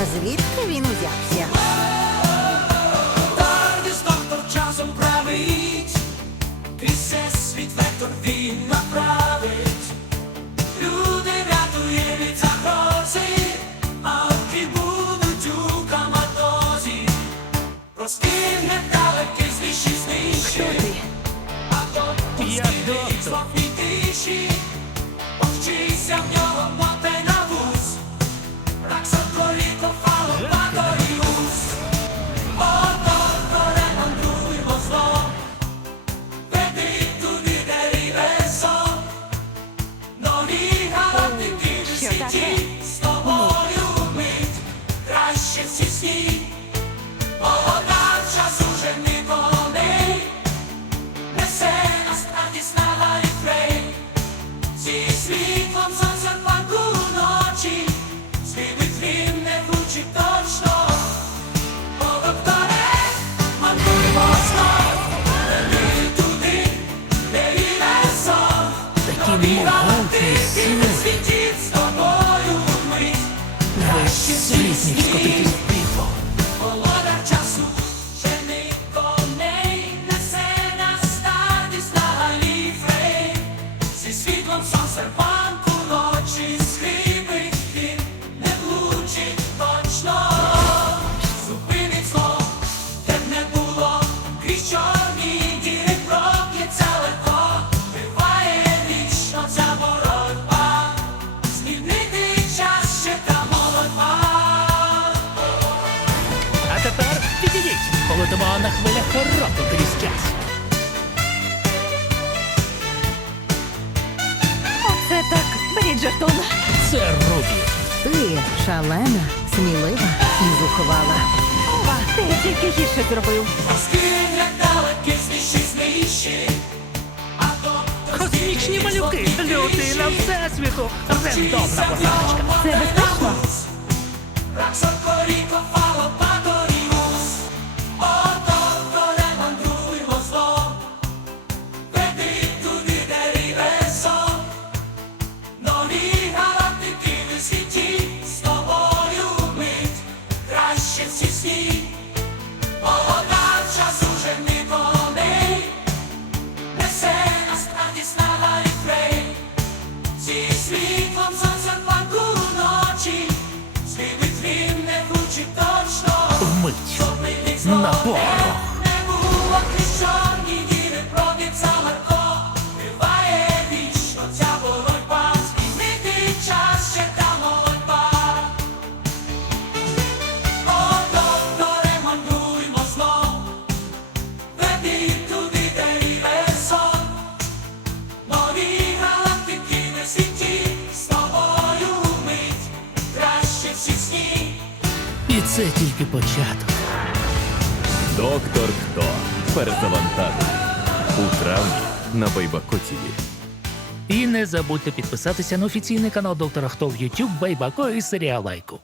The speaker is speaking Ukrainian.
А звідки він узявся? Тардіс доктор часом править, крізь світ вектор він направить. Люди рятує від загрози, а оки будуть у каматозі. Прости недалеки знищі знищі, а то пустили з зловні тиші. Повчися в нього мотай на вуз, Раксокоріко, фало, паторіус. Ото ремонтуємо зло, веди туди, де ріве. Нові галактики в світі, з тобою мить, краще всі сні. Такі могутні сили. Весь світ міг скотитись полетимо на хвилях року крізь час. Оце так, Бріджертон. Це Рубі. Ти шалена, смілива і зухвала. Ова, ти тільки гірше зробив. Космічні малюки, людина всесвіту, рандомна позначка. Це безпечно? Всі сні. І це тільки початок. Доктор Хто перезавантажений у травні на Байбакотіві. І не забудьте підписатися на офіційний канал доктора Хто в YouTube, Байбако і Серіалайку.